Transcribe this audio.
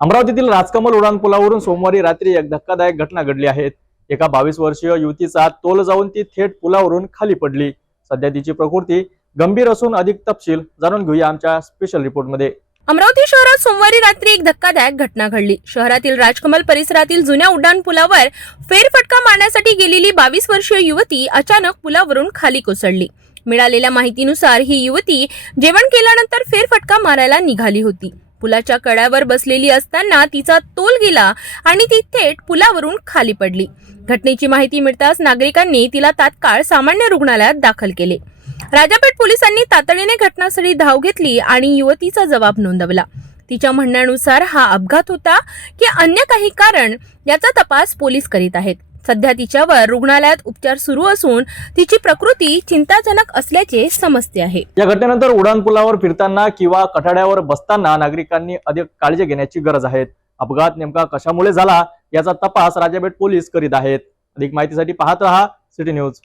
अमरावतीतील राजकमल उड्डाणपुलावरून सोमवारी रात्री एक धक्कादायक घटना घडली आहे। एका 22 वर्षीय युवतीचा तोल जाऊन ती थेट पुलावरून खाली पडली। सध्या तिची प्रकृती गंभीर असून अधिक तपशील जाणून घेऊया आमच्या स्पेशल रिपोर्टमध्ये। अमरावती शहरात सोमवारी रात्री एक धक्कादायक घटना घडली। शहरातील राजकमल परिसरातील जुन्या उड्डाणपुलावर फेरफटका मारण्यासाठी गेलेली 22 वर्षीय युवती अचानक पुलावरून खाली कोसळली। मिळालेल्या माहितीनुसार ही युवती जेवण केल्यानंतर फेरफटका मारायला निघाली होती। पुलाच्या कड्यावर बसलेली असताना तिचा तोल गेला आणि ती थेट पुलावरून खाली पडली। घटनेची माहिती मिळताच नागरिकांनी तिला तात्काळ सामान्य रुग्णालयात दाखल केले। राजापेठ पोलिसांनी तातडीने घटनास्थळी धाव घेतली आणि युवतीचा जबाब नोंदवला। तिच्या म्हणण्यानुसार हा अपघात होता की अन्य काही कारण याचा तपास पोलीस करीत आहेत। सध्या तिच्यावर रुग्णालयात उपचार सुरू असून तिची प्रकृती चिंताजनक असल्याचे समजते आहे। या घटनेनंतर उड्डाणपुलावर फिरताना किंवा कठाड्यावर बसताना नागरिकांनी अधिक काळजी घेण्याची गरज आहे। अपघात नेमका कशामुळे झाला याचा तपास राजापेठ पोलीस करीत आहेत। अधिक माहितीसाठी पाहत रहा सिटी न्यूज।